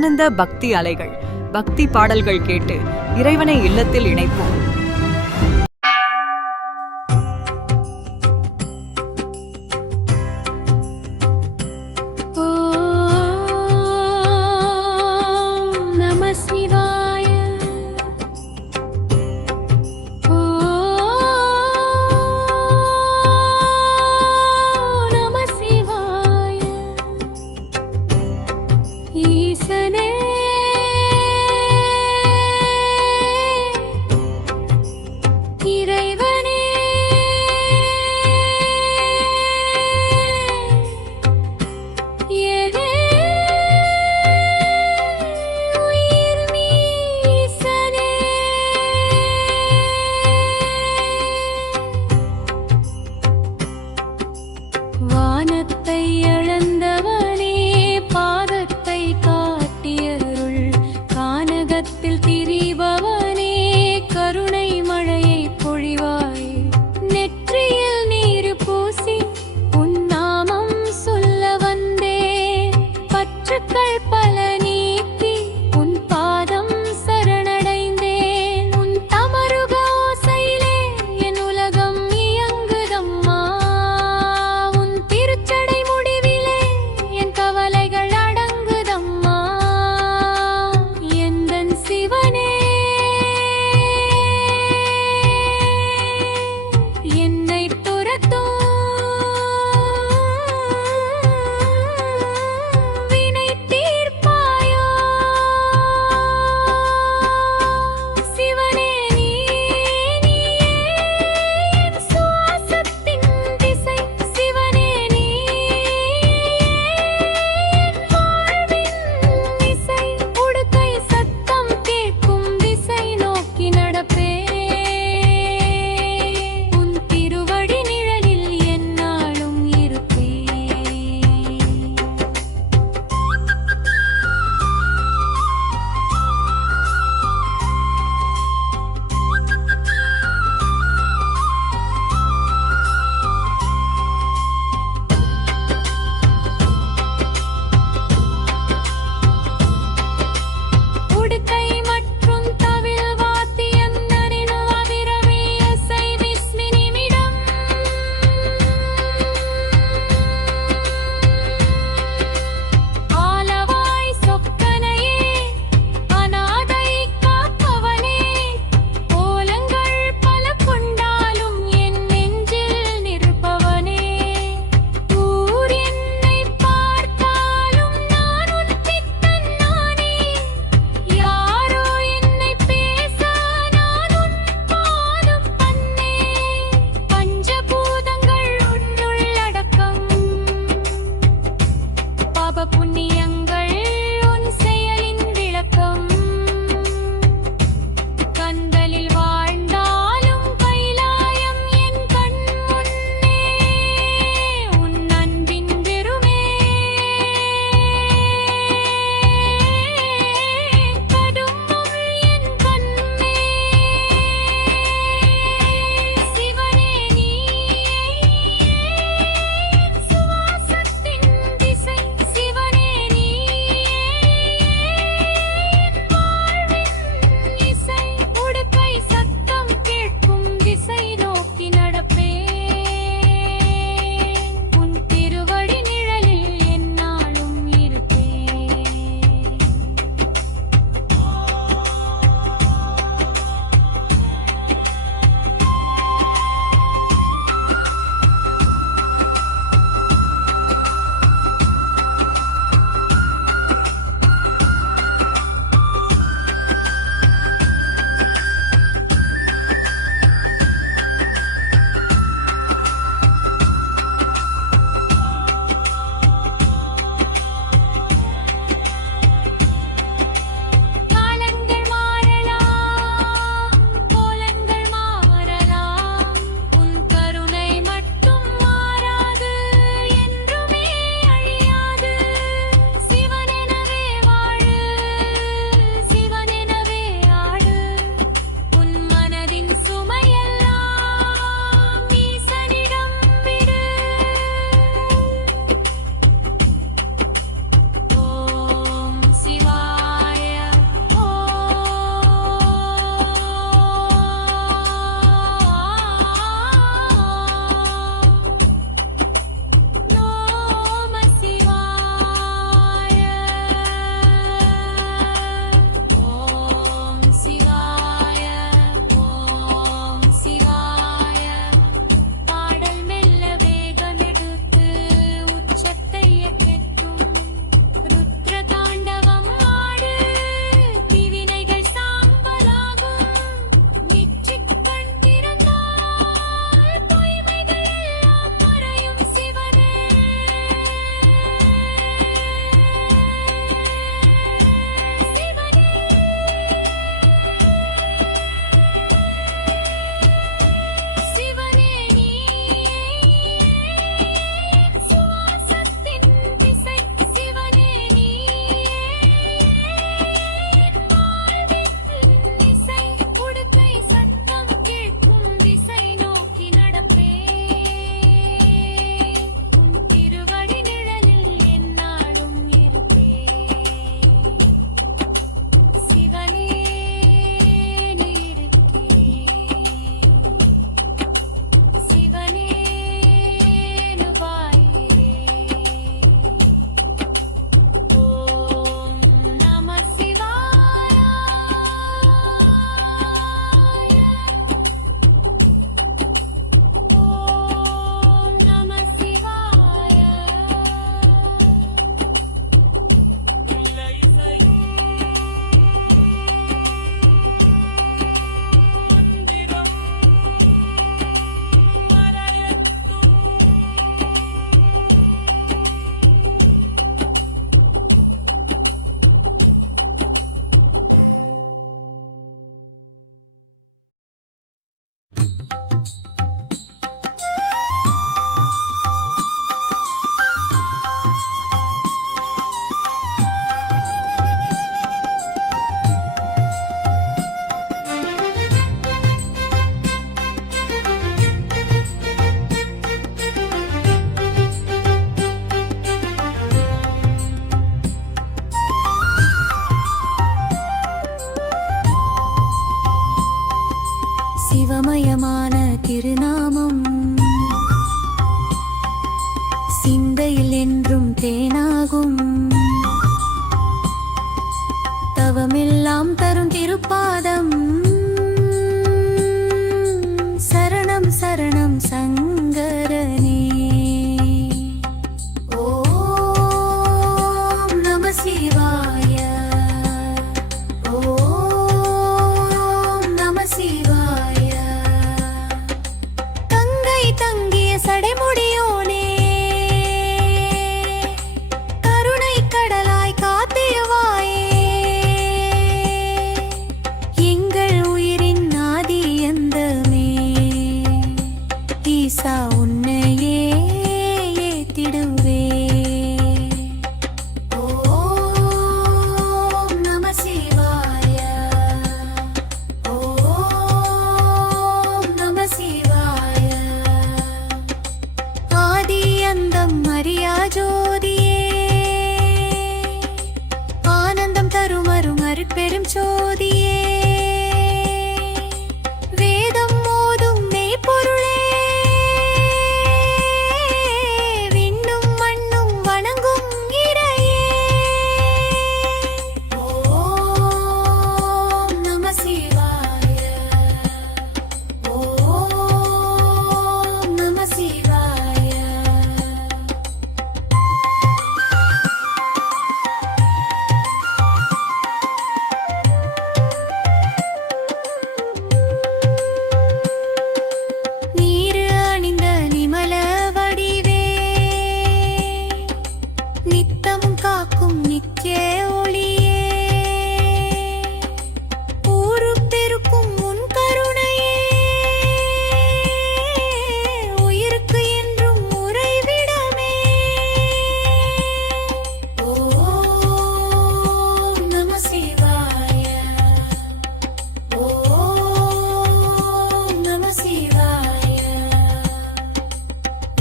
ஆனந்த பக்தி அலைகள். பக்தி பாடல்கள் கேட்டு இறைவனை இல்லத்தில் இணைப்போம். வினை தீர்ப்பாய் தவமெல்லாம் தரும் திருப்பாதம் சரணம் சரணம் சங்கரனே. ஓம் நம சிவாய. ஓம் நம சிவாய. தங்கை தங்கிய சடைமுடியோனே, கருணை கடலாய் காத்திடுவாயே, எங்கள் உயிரின் ஆதி அந்தமே, ஈசா உன்னையே ஏத்திடுவே. ஓம் நம சிவாய. ஓம் நம சிவாய. ஆதி அந்தம் அறியா ஜோதியே, ஆனந்தம் தரும் அரும் அருட்பெரும் ஜோதியே, வேதம் மோதும் மெய்ப்பொருளே, விண்ணும் மண்ணும் வணங்கும் இறையே. ஓம் நம சிவாய. ஓம் நம சிவாய. நீரு அணிந்த நிமல வடிவே, நித்தமும் காக்கும் நித்திய ஒளியே, ஊரு பெருக்கும் உன் கருணையே, உயிருக்கு என்றும் உறைவிடமே. ஓம் நம சிவாய. ஓம் நம சிவாய.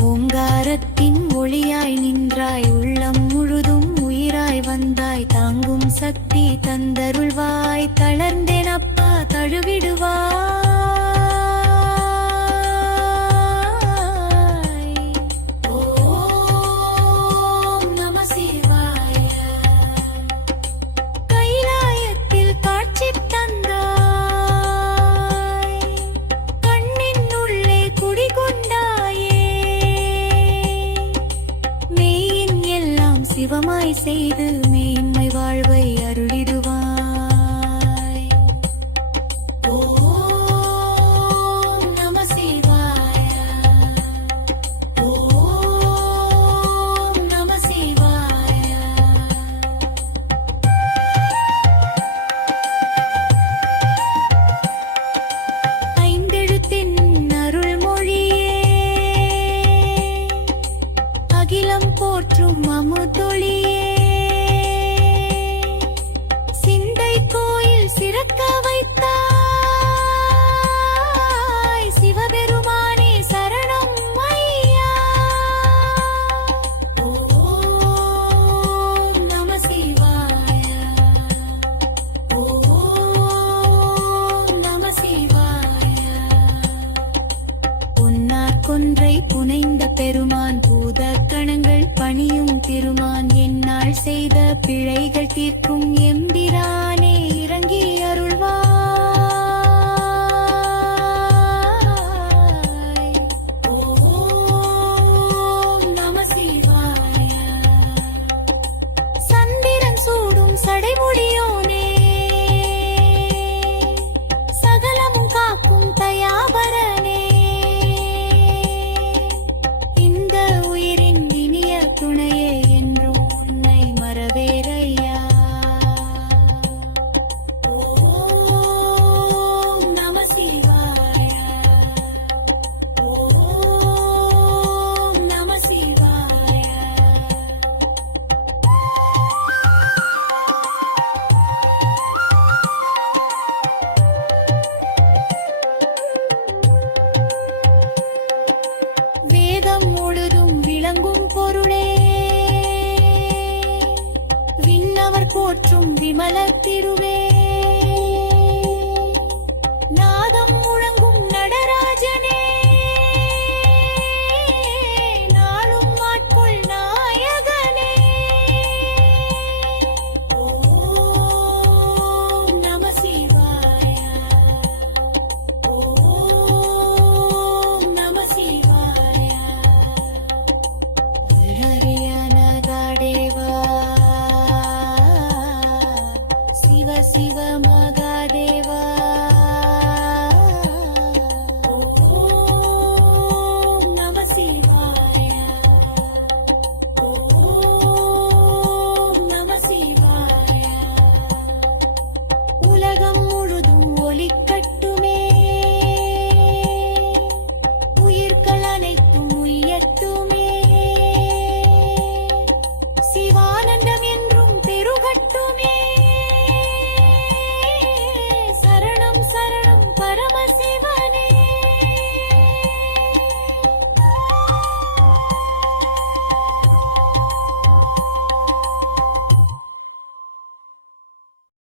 ஓங்காரத்தின் ஒளியாய் நின்றாய், உள்ளம் முழுதும் உயிராய் வந்தாய், தாங்கும் சக்தி தந்தருள்வாய், தளர்ந்தேன் அப்பா தழுவிடுவாய். ஓம் நம சிவாய. கைலாயத்தில் காட்சி தந்தாய், கண்ணின் உள்ளே குடிகொண்டாயே, மெய்யின் எல்லாம் சிவமாய் செய்து மேன்மை வாழ்வை அருளிடுவாய். ஓம் நம சிவாய. ஓம் நம சிவாய. ஐந்தெழுத்தின் அருள்மொழியே, அகிலம் போற்றும் அமுதொளியே, சிந்தை கோயில் சிறக்க வைத்தாய், சிவபெருமானே சரணம் ஐயா. ஓம் நம சிவாய. ஓம் நம சிவாய. பொன்னார் கொன்றை புனைந்த பெருமான், பூத கணங்கள் பணியும் திருமான், என்னால் செய்த பிழைகள் தீர்க்கும் எம்பிரானே இறங்கி அருள்வாய். ஓம் நம சிவாய. சந்திரன் சூடும் சடைமுடியோனே, சகலமும் காக்கும் தயாபரனே, இந்த உயிரின் இனிய துணையே, என்றும் உன்னை மறவேரையா. ஓம் நம சிவாய. ஓம் நம சிவாய. வேதம் முழுதும் விளங்கும் பொருளே, விண்ணவர் போற்றும் விமல திருவே, நாதம் முழங்கும் நடராஜனே, நாளும் ஆட்கொள் நாயகனே. ஓம் சிவ சிவ